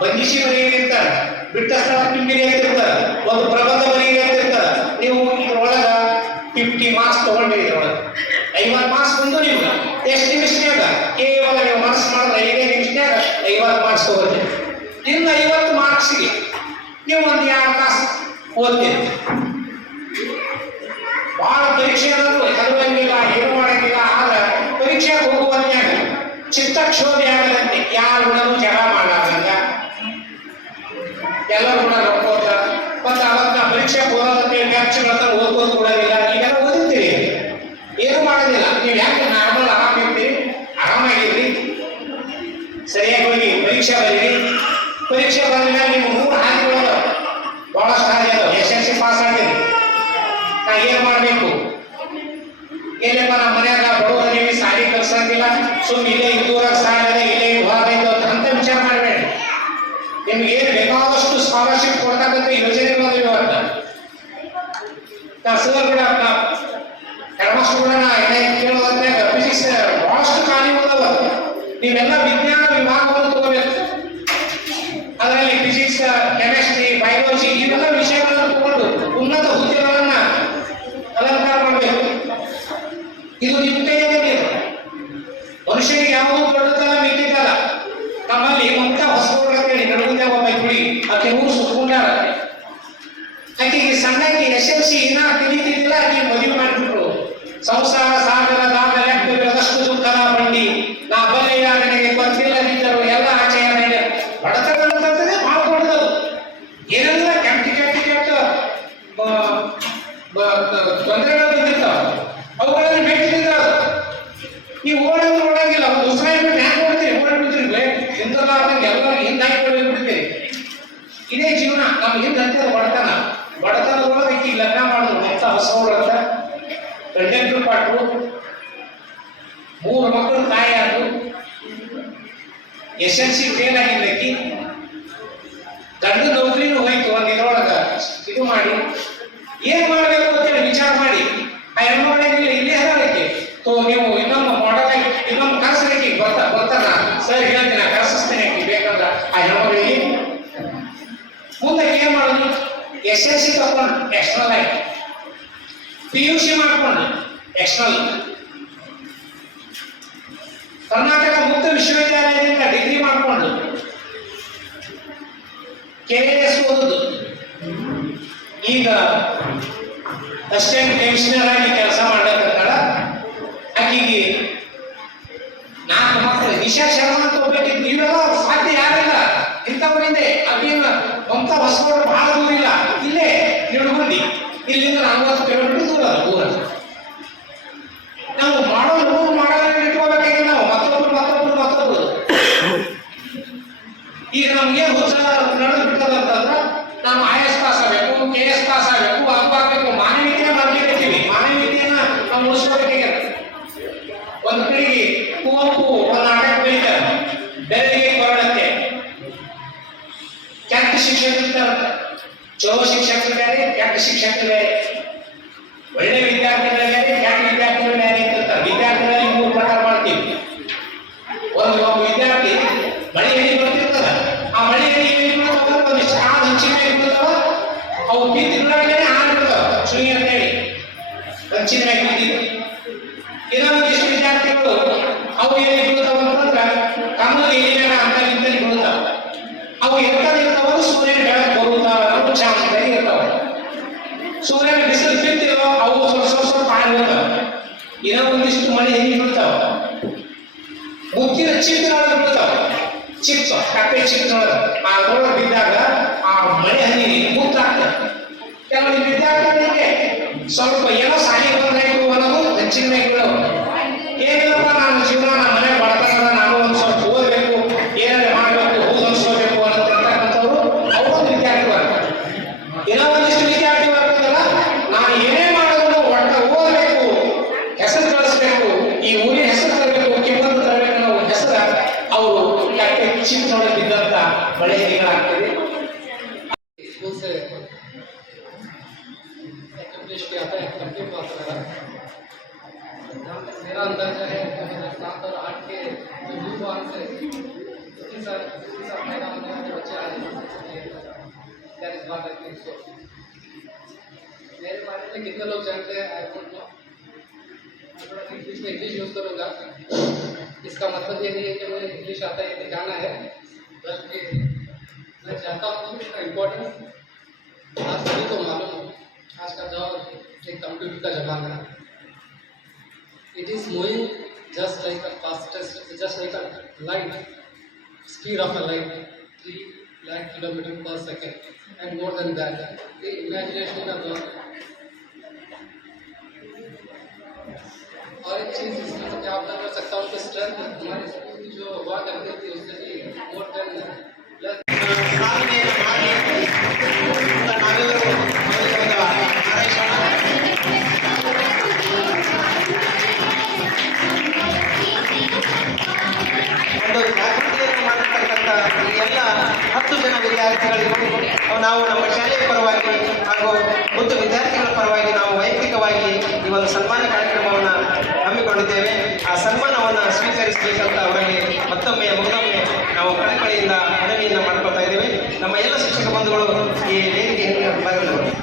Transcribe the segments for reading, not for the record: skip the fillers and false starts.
ಬಗ್ಗಿಸಿ ಬರೀರಿ ಅಂತ ಬಿಟ್ಟ ಸ್ಥಳ ಕಿಂಬಿರಿ ಅಂತ ಒಂದು ಪ್ರಬಂಧ ಬರೀರಿ ಅಂತ ನೀವು ಇದ್ರೊಳಗ 50 ಮಾರ್ಕ್ಸ್ ತಗೊಂಡ್ರಿ. ಇದ್ರೊಳಗ 50 ಮಾರ್ಕ್ಸ್ ಬಂದು ನಿಮ್ಗೆ ಎಷ್ಟು ನಿಮಿಷನ್ಯಾಗ ಕೇವಲ ನೀವು ಮಾರ್ಕ್ಸ್ ಮಾಡಿದ್ರೆ 5 ನಿಮಿಷನ್ಯಾಗ 50 ಮಾರ್ಕ್ಸ್ ತಗೋತೀರಿ. ಇನ್ನು 50 ಮಾರ್ಕ್ಸ್ಗೆ ನೀವು ಒಂದು 2 ತಾಸು ಓದ್ತೀರಿ. ಬಹಳ ಪರೀಕ್ಷೆ ಅನ್ನೋದು ಕಲುವಂಗಿಲ್ಲ, ಏನು ಮಾಡಂಗಿಲ್ಲ. ಆದ್ರೆ ಪರೀಕ್ಷೆ ಹೋಗುವಂತಾಗ ಚಿತ್ತಕ್ಷೋಭೆ ಆಗದಂತೆ ಯಾರು ಗುಣನೂ ಜಗಳ ಮಾಡಲಾರ್ದಂಗ ಎಲ್ಲರೂ ಕೂಡ ನೋಡ್ಕೋತ ಮತ್ತೆ ಅವತ್ತ ಪರೀಕ್ಷೆ ಹೋಗೋದಂತೆ ಖರ್ಚುಗಳನ್ನ ಓದ್ಕೋದು ಕೊಡೋದಿಲ್ಲ. ಈಗೆಲ್ಲ ಓದಿರ್ತೀರಿ, ಏನು ಮಾಡೋದಿಲ್ಲ. ನೀವು ಯಾಕೆ ನಾರ್ಮಲ್ ಆರಾಮಿರ್ತೀರಿ, ಆರಾಮಾಗಿರ್ರಿ, ಸರಿಯಾಗಿ ಹೋಗಿ ಪರೀಕ್ಷೆ ಬರೀರಿ. ಪರೀಕ್ಷೆ ಬಂದ ನೀವು 3 ಹಾದಿಗಳು ಬಹಳಷ್ಟು ಹಾದಿ ಅದಾವ. SSLC ಪಾಸ್ ಆಗಿರಿ, ನಾ ಏನ್ ಮಾಡ್ಬೇಕು, ಏನಪ್ಪ ನಮ್ಮ ಮನ್ಯಾಗ ಬಡವರಿಗೆ ಸಾಲಿ ಕಲ್ಸಂಗಿಲ್ಲ, ಇಲ್ಲೇ ಇದ್ದೂರಾಗ ಸಾಲ ಇಲ್ಲೇ ಹೊರಗೆ ಅಂತ ವಿಚಾರ ಮಾಡಬೇಡಿ. ನಿಮ್ಗೆ ಏನು ಬೇಕಾದಷ್ಟು ಸಣ್ಣಾಗಿ SLC ಇನ್ನ ತಿಳಿತಿದ್ದಿಲ್ಲ, ಆಕಿ ಮದುವೆ ಮಾಡಿಬಿಟ್ರು. ಸಂಸಾರ ಸಾಗರದ ಲೆಕ್ಕ ಬೆಳೆದಷ್ಟು ದುಃಖದ ಬಂಡಿ, ನಾ ಬಲೆಯ ನನಗೆ ಗೊತ್ತಿಲ್ಲದಿದ್ದರು ಎಲ್ಲ ಆಚೆಯ ಮೇಲೆ. ಬಡತನ ಅಂತಂದ್ರೆ ಭಾಳ ದೊಡ್ಡದು. ಏನೆಲ್ಲ ಕೆಟ್ಟ ತೊಂದರೆಗಳು ಬಿದ್ದಿರ್ತಾವ, ಅವುಗಳನ್ನು ಬೇಕಿದ್ದ ನೀವು ಓಡಂಗಿಲ್ಲ. ಒಂದು ಉಸಾಯ ಹ್ಯಾಂಗ್ ಓಡ್ತೀರಿ, ಓಡ್ಬಿಡ್ತೀರಿ ಹಿಂದಲಾರ್ದಂಗೆ ಎಲ್ಲರೂ ಹಿಂದಾಗಿ ಬಿಡ್ತೀರಿ. ಇದೇ ಜೀವನ. ನಮ್ಗೆ ಹಿಂದೆ ಅಂತೀರ ಬಡತನದೊಳಗೆ ಈಗ ಲಗ್ನ ಮಾಡಿದ್ರು ಅಂತ ಹೊಸವ್ರಂತ ಗಂಡಂದ್ರು ಪಾಟ್ರು, 3 ಮಕ್ಕಳು ತಾಯಿ ಆದ್ರು, SLC ಫೇಲ್ ಆಗಿದ್ದಕ್ಕೆ ಗಂಡ ನೌಕರಿನೂ ಹೋಯ್ತು. ಒಂದು ಇದ್ರೊಳಗ ಇದು ಮಾಡಿ ಏನ್ ಮಾಡ್ಬೇಕು ಅಂತೇಳಿ ವಿಚಾರ ಮಾಡಿ ಆ ಹೆಣ್ಮಗಳಿಲ್ಲ ಇಲ್ಲೇ ಹರಕ್ಕೆ ನೀವು ಇನ್ನೊಂದು ಮಾಡಲ್ ಆಗಿ ಇನ್ನೊಂದು ಕರ್ಸಕ್ಕೆ ಬರ್ತಾನ ಸರ್ ಹೇಳ್ತೀನಿ, ಕರ್ಸಿಸ್ತೇನೆ ಬೇಕಂದ್ರ ಆ ಹೆಣ್ಮಗಳಿಗೆ. ಮುಂದೆ ಏನ್ ಮಾಡೋದು? SLC ತಗೊಂಡು ಎಕ್ಸ್ಟರ್ನಲ್ ಆಗಿ, PUC ಮಾಡ್ಕೊಂಡು ಎಕ್ಸ್ಟರ್ನಲ್, ಕರ್ನಾಟಕ ಮುಕ್ತ ವಿಶ್ವವಿದ್ಯಾಲಯದಿಂದ ಡಿಗ್ರಿ ಮಾಡ್ಕೊಂಡು KAS ಓದುದು. ಈಗ ಅಸಿಸ್ಟೆಂಟ್ ಕಮಿಷನರ್ ಆಗಿ ಕೆಲಸ ಮಾಡ್ಲಕತ್ತಾಳ. ಆಕೆಗೆ 4 ಮಕ್ಕಳು. ನಿಶಾ ಶರ್ಮಾ ಅಂತ ಹೋಗ್ಬೇಕಿತ್ತು. ಇವೆಲ್ಲ ಸಾಧ್ಯ ಯಾರಿಲ್ಲ ಇಂಥವರಿಂದ. ಅದೇನು ಮಮತಾ ಹೊಸಕೋಟೆ ಬಹಳ ದೂರ ಇಲ್ಲ, ಇಲ್ಲೇ ನಿಡುಗುಂದಿ, ಇಲ್ಲಿಂದ 40 ಕಿಲೋಮೀಟರ್ ದೂರ ದೂರ. ನಾವು ಮಾಡೋದು ಇಟ್ಕೋಬೇಕಾಗಿ ನಾವು ಮತ್ತೊಬ್ರು ಈಗ ನಮ್ಗೆ ಹುಚ್ಚ ನಡೆದು ಬಿಟ್ಟದಂತಂದ್ರ ನಾವು IAS ಪಾಸ್ ಆಗಬೇಕು, KS ಪಾಸ್ ಆಗಬೇಕು, ಅದು ಆಗ್ಬೇಕು. ಮಾನವೀಯತೆ ಮಾಡ್ಲಿಕ್ಕೀವಿ, ಮಾನವೀಯತೆಯನ್ನ ನಾವು ಉಳಿಸ್ಕೋಬೇಕಾಗ್ಯದ. ಒಂದು ಕಡೆಗೆ ಕುವೆಂಪು ಒಂದು ನಾಟಕ ಬರೀತಾರೆ, ಬೆರಳಿಗೆ ಕೊರಡತ್ತೆ. ಕೆಟ್ಟ ಶಿಕ್ಷಕರು ಇರ್ತಾರಂತ, ಚಲೋ ಶಿಕ್ಷಕರು ಬೇರೆ, ಕೆಟ್ಟ ಶಿಕ್ಷಕರು ಬೇರೆ, ಒಳ್ಳೆ ವಿದ್ಯಾರ್ಥಿಗಳು ಬೇರೆ, ಕೆಟ್ಟ ವಿದ್ಯಾರ್ಥಿಗಳು ಬೇರೆ ಇರ್ತಾರೆ. ವಿದ್ಯಾರ್ಥಿಗಳಲ್ಲಿ 3 ಪ್ರಕಾರ ಮಾಡ್ತೀವಿ. ಒಬ್ಬ ವಿದ್ಯಾರ್ಥಿ ಮಳೆ ಹನಿ ಬರ್ತಿರ್ತದ, ಆ ಮಳೆ ಹನಿ ಒಂದಿಷ್ಟು ಕಾಳು ಹಂಚಿನ ಮೇಲೆ ಬೀಳ್ತಾವ, ಅವು ಬಿದ್ದಿದ್ರಾಗಲೇ ಬಿಡ್ತಾವ ಸುಳಿ ಅಂತ ಹೇಳಿ ಹಂಚಿನ ಮೇಲೆ ಬಿದ್ದಿದ್ದು. ಇನ್ನೊಂದಿಷ್ಟು ವಿದ್ಯಾರ್ಥಿಗಳು ಅವು ಎಲ್ಲಿ ಬೀಳ್ತಾವ ಅಂತಂದ್ರ ಕಮಲ ಎಲ್ಲಿನ ಅಂತ ನಿಂತಲ್ಲಿ ಬೀಳ್ತಾವ. ಅವು ಎತ್ತದಿರ್ತಾವ, ಸೂರ್ಯನ ಬೆಳಕು ಬರುತ್ತಾವ ಅನ್ನೋ ಚಾನ್ಸ್ಗಳು ಇರ್ತಾವ. ಸೂರ್ಯನ ಬಿಸಿಲು ಬಿತ್ತಿರೋ ಅವು ಸ್ವಲ್ಪ ಆಗಿರ್ತಾವ. ಇನ್ನೊಂದಿಷ್ಟು ಮಳೆ ಹೆಂಗಿ ಬೀಳ್ತಾವ, ಮುತ್ತಿನ ಚಿಪ್ಪಿನೊಳಗೆ ಬೀಳ್ತಾವ. ಚಿಪ್ಸ್ ಕಪ್ಪೆ ಚಿಪ್ಪಿನೊಳಗೆ ಅದ್ರೊಳಗೆ ಬಿದ್ದಾಗ ಆ ಮಳೆ ಹನಿ ಮುತ್ತಾಗ್ತದೆ. ಕೆಲವೊಂದು ವಿದ್ಯಾರ್ಥಿಗಳಿಗೆ ಸ್ವಲ್ಪ ಏನೋ ಸಾಲಿ ಬಂದಾಯ್ತು ಅನ್ನೋದು ಹಂಚಿನ ಮೇಲೆ ಬೀಳೋದು. ಏನಿಲ್ಲಪ್ಪ ನಾನು ಜೀವನ ನಮ್ಮ ಮನೆ ಬಡತನ, ನಾನು ಒಂದು ಸ್ವಲ್ಪ ಓದಬೇಕು, ಏನಾದ್ರೆ ಮಾಡಬೇಕು, ಹೂವು ಹಂಚ್ಕೋಬೇಕು ಅನ್ನೋದಂತಕ್ಕಂಥವ್ರು ಅವರೊಂದು ವಿದ್ಯಾರ್ಥಿ ವರ್ಗ. ಏನೋ ಒಂದಿಷ್ಟು ವಿದ್ಯಾರ್ಥಿ ವರ್ಗದಲ್ಲ, ನಾನು ಏನೇ ಮಾಡೋದು ಒಟ್ಟ ಓದಬೇಕು, ಹೆಸರು ಕಳಿಸ್ಬೇಕು, ಈ ಊರಿನ ಹೆಸರು ತರಬೇಕು, ಕೆಮ್ಮತ್ತು ತರಬೇಕು ಅನ್ನೋ ಹೆಸರ ಅವರು ಕೆಟ್ಟ ಚಿಪ್ನೊಳಗೆ ಬಿದ್ದಂತ ಮಳೆ ಹನಿಗಳಾಗ್ತದೆ. स्कूल से एक्सप्लिश किया था, कंप्लीट पास करा। मेरा अंदाजा है 2007 और 2008 के जो न्यू बॉर्न से उसी साल पैदा होने वाले बच्चे आज that is what I think so. मेरे बारे में कितने लोग जानते हैं आई डोंट नो। थोड़ा इंग्लिश में इंग्लिश यूज करूँगा। इसका मतलब ये नहीं है कि मुझे इंग्लिश आता है, ये जाना है, बल्कि मैं चाहता हूँ कि इसका इम्पोर्टेंस आज सभी को मालूम हो। आज का दौर एक कंप्यूटर का जमाना है। It is moving just like a fastest, just like a light, speed of a light 3 lakh kilometre per second and more than that. ये इमेजिनेशन का दौर। और एक चीज़ इसमें क्या पता कर सकता हूँ कि स्ट्रेंथ हमारे स्कूल की जो हुआ करती थी उससे भी मोर देन ಎಲ್ಲ 10 ಜನ ವಿದ್ಯಾರ್ಥಿಗಳಿಗೂ ನಾವು ನಮ್ಮ ಶಾಲೆಯ ಪರವಾಗಿ ಹಾಗೂ ಮುದ್ದು ವಿದ್ಯಾರ್ಥಿಗಳ ಪರವಾಗಿ ನಾವು ವೈಯಕ್ತಿಕವಾಗಿ ಈ ಒಂದು ಸನ್ಮಾನ ಕಾರ್ಯಕ್ರಮವನ್ನು ಹಮ್ಮಿಕೊಂಡಿದ್ದೇವೆ. ಆ ಸನ್ಮಾನವನ್ನು ಸ್ವೀಕರಿಸಬೇಕಂತ ಅವರಲ್ಲಿ ಮತ್ತೊಮ್ಮೆ ನಾವು ಕಳಕಳಿಯಿಂದ ಮನವಿಯನ್ನು ಮಾಡ್ಕೊಳ್ತಾ ಇದ್ದೇವೆ. ನಮ್ಮ ಎಲ್ಲ ಶಿಕ್ಷಕ ಬಂಧುಗಳು ಈ ವೇದಿಕೆಯಲ್ಲಿ ಭಾಗವಹಿಸಬಹುದು.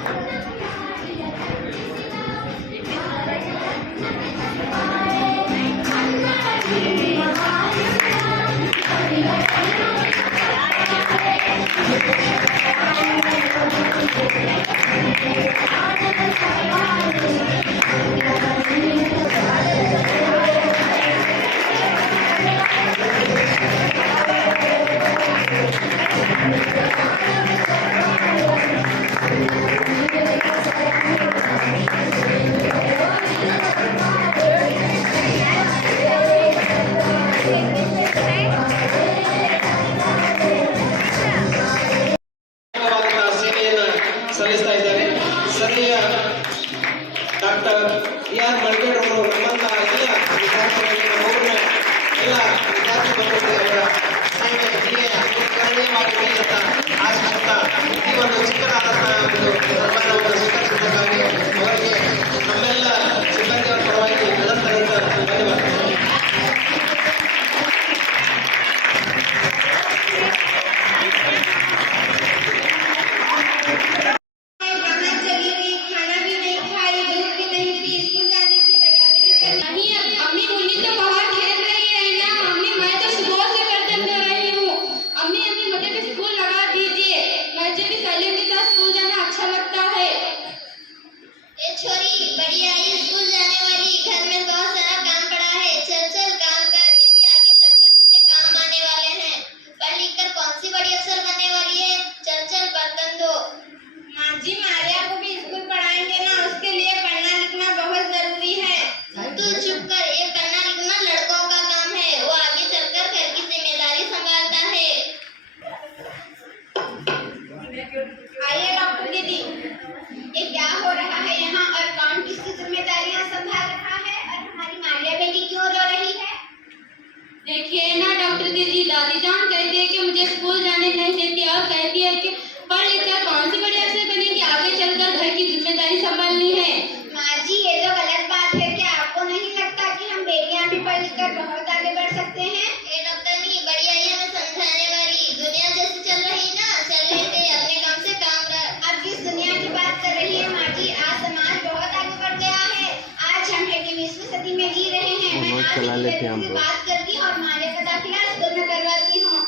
चला लेते हैं हम से लोग। बात करती हूँ और मारिया का दाखिला स्कूल में करवाती हूँ।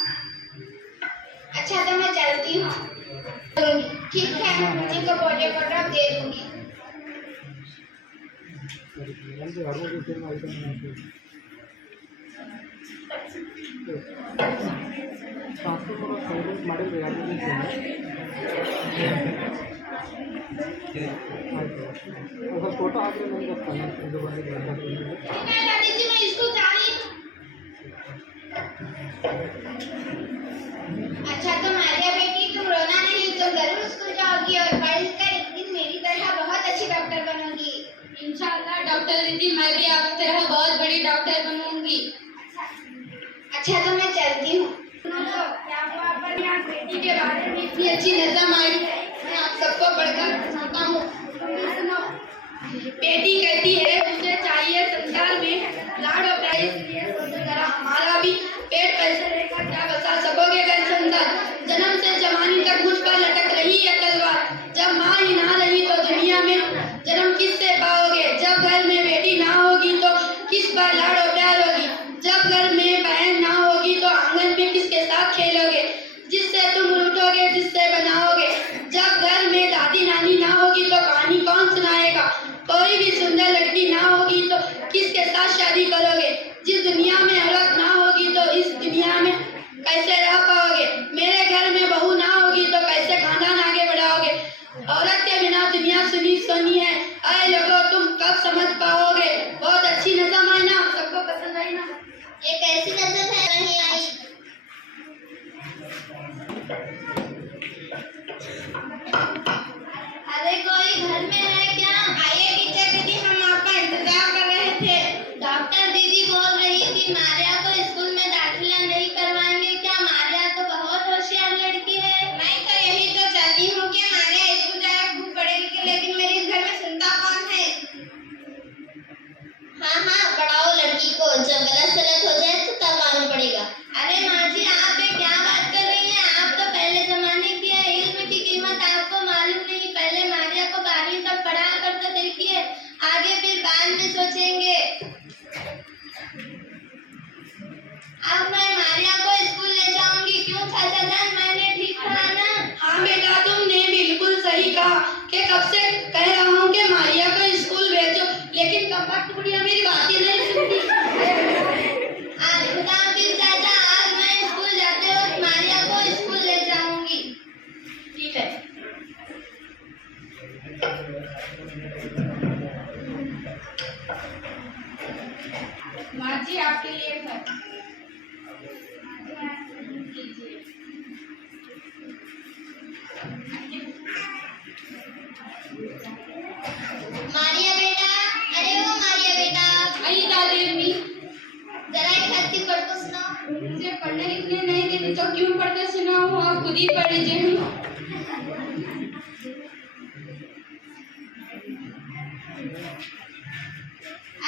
अच्छा तो मैं चलती हूँ। ठीक है, मम्मी को बर्थडे को ड्रॉप दे दूंगी। दादी जी मैं स्कूल जा रही हूँ। अच्छा तो मारिया बेटी तुम रोना नहीं, तुम जरूर स्कूल जाओगी और पढ़कर एक दिन मेरी तरह बहुत अच्छी डॉक्टर बनोगी। इंशाअल्लाह डॉक्टर दीदी, मैं भी आप तरह बहुत बड़ी डॉक्टर बनूंगी। अच्छा तो मैं चलती हूँ। क्या हुआ पर यहाँ बेटी के बारे में इतनी अच्छी नज़म आई है, मैं आप सबको पढ़कर सुनाता हूँ। सुनो। बेटी कहती है मुझे चाहिए संसार में लाड़ और प्यार, इसलिए सोचो जरा हमारा भी पेट कैसे रहेगा, क्या बता सकोगे गए संसार। जन्म से जवानी तक मुझ पर लटक रही है तलवार, जब माँ ही ना रही तो दुनिया में जन्म किससे पाओगे। जब घर में बेटी ना होगी तो किस पर लाड़ और प्यार होगी। जब घर में बहन ना होगी तो आंगन में किसके साथ खेलोगे, जिससे तुम रूठोगे जिससे बनाओगे। जब घर में दादी नानी ना होगी तो कहानी कौन सुनाएगा। कोई भी सुंदर लड़की ना होगी तो किसके साथ शादी करोगे। जिस दुनिया में औरत ना होगी तो इस दुनिया में कैसे रह पाओगे। मेरे घर में बहू ना होगी तो कैसे खानदान आगे बढ़ाओगे। औरत के बिना दुनिया सुनी सुनी है, अरे लोगों तुम कब समझ पाओगे। बहुत अच्छी नज़म है ना, सबको पसंद आई ना। ये कैसी नजर है, नहीं आई। अरे कोई घर में है क्या? आइए टीचर दीदी, हम आपका इंतजार कर रहे थे। डॉक्टर दीदी बोल रही थी मारिया को स्कूल में दाखिला नहीं करवाएंगे क्या। मारिया तो बहुत होशियार लड़की है। मैं तो यही तो चाहती हूँ कि मारिया स्कूल जाए, खूब पढ़ेगी, लेकिन मेरे इस घर में सुनता कौन है। हाँ हाँ पढ़ाओ लड़की को, जब गलत सलत हो जाए तो तब मालूम पड़ेगा। अरे माँ जी आप ये क्या बात कर रही हैं। आप तो पहले जमाने की है, इल्म की कीमत आपको मालूम नहीं। पहले मारिया को 12वीं तक पढ़ा कर तो देखिए, आगे फिर बाद में सोचेंगे। अब मैं मारिया को स्कूल ले जाऊंगी। क्यों चाचा जान, मैंने ठीक कहा ना। हाँ बेटा तुमने बिल्कुल सही कहा कि कब से कह रहा हूँ कि मारिया को स्कूल भेजो, लेकिन कब तक बुढ़िया मेरी बातें नहीं सुनती। आज खुदा हाफिज चाचा, आज मैं स्कूल जाते वक्त मारिया को स्कूल ले जाऊंगी। ठीक है। माँ जी आपके लिए है। मारिया बेटा, अरे वो मारिया बेटा, आई दादी अम्मी, जरा एक हाथ की पढ़ को सुनाओ। मुझे पढ़ने लिखने नहीं देती तो क्यों पढ़कर सुनाऊँ, आप खुद ही पढ़ लीजिए।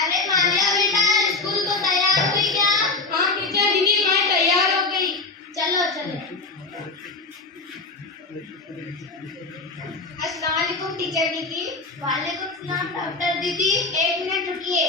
अरे मारिया बेटा, स्कूल को तैयार हुई क्या? हाँ टीचर दीदी मैं तैयार हो गई। चलो चलो। अस्सलाम वालेकुम टीचर दीदी। वालेकुम सलाम डॉक्टर दीदी। एक मिनट रुकिए।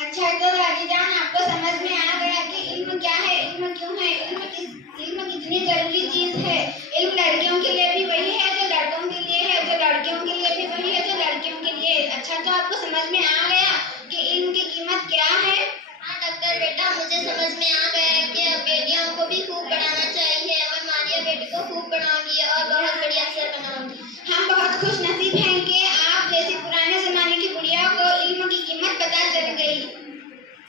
अच्छा तो दादी जान, आपको समझ में आ गया कि इल्म क्या है, इल्म क्यों है, इल्म कितनी जरूरी चीज है। इल्म लड़कियों के लिए भी वही है जो लड़कों के लिए है, जो लड़कियों के लिए भी वही है जो लड़कियों के लिए। अच्छा तो आपको समझ में आ गया कि इल्म की कीमत क्या है। हाँ डॉक्टर बेटा, मुझे समझ में आ गया है कि अब बेटियों को भी खूब पढ़ाना चाहिए। मैं मारिया बेटी को खूब पढ़ाऊंगी और बहुत बड़ी अफसर बनाऊंगी। हम बहुत खुश नसीब हैं कि आप जैसी पुराने जमाने की बुढ़िया को इल्म की कीमत पता चल गई।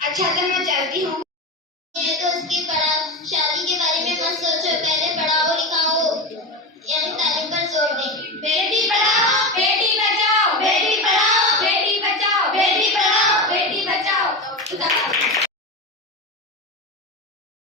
अच्छा तो मैं चलती हूँ। ये तो उसकी शादी के बारे में मत सोचो, पहले पढ़ाओ लिखाओ, यानी तालीम पर जोर दें। बेटी पढ़ाओ बेटी बचाओ, बेटी पढ़ाओ बेटी बचाओ, बेटी पढ़ाओ बेटी बचाओ। खुदा